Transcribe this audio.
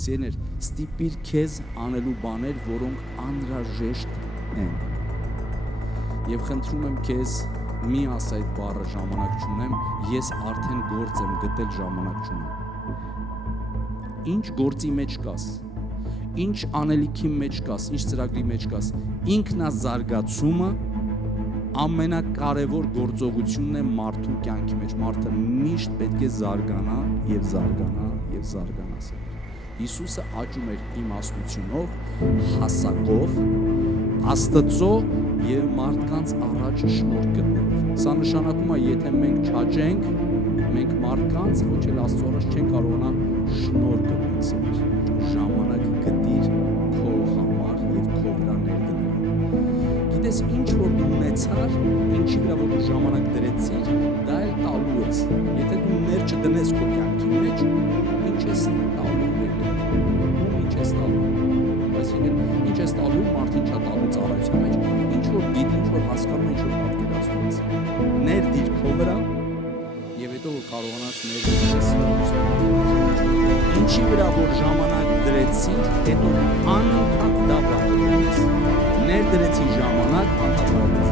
Սիրներ, ստիպիր քեզ անելու բաներ, որոնք անհրաժեշտ են։ Եվ խնդրում եմ քեզ, մի ասա այդ բառը ժամանակ չունեմ, ես արդեն գործ եմ գտել ժամանակ չունեմ։ Ինչ գործի մեջ կաս, ինչ անելիքի մեջ կաս, ինչ ծրագրի մեջ կաս, ինքնազարգացումը ամենակարևոր գործողությունն է մարդու կյանքի մեջ։ Մարդը միշտ պետք է զարգանա եւ զարգանա եւ զարգանա։ Հիսուսը աճում էր իմաստությունով, հասակով, Աստծո եւ մարդկանց առաջ շնորհք գտնելով։ Սա նշանակում է, եթե մենք չաճենք, մենք մարդկանց ոչ էլ Աստծո առաջ չեն կարողանա շնորհք գտնել։ Ժամանակ գտիր քո համար եւ քո վրա ներդնելու։ Գիտես, ինչ որ դու ունեցար, ինչի վրա որ դու ժամանակ դրեցիր, դա էլ տալու ես։ Եթե դու ներ չդնես քո կյանքի մեջ, ինչ ես տալու հետո։ Ինչ ես տալու։ Այսինքն, ինչ ես տալու, մարդ ինչա տալու ծառայության մեջ, ինչ որ գիտի, ինչ որ հասկանում, ինչ որ պատկերացնում ես։ Ներդիր քո վրա եւ հետո կարողանաս ներդնել։ Ինչի վրա որ ժամանակ դրեցիր, հետո անընդհատ դա բաղադրես։ Ներդրեցի ժամանակ, անընդհատ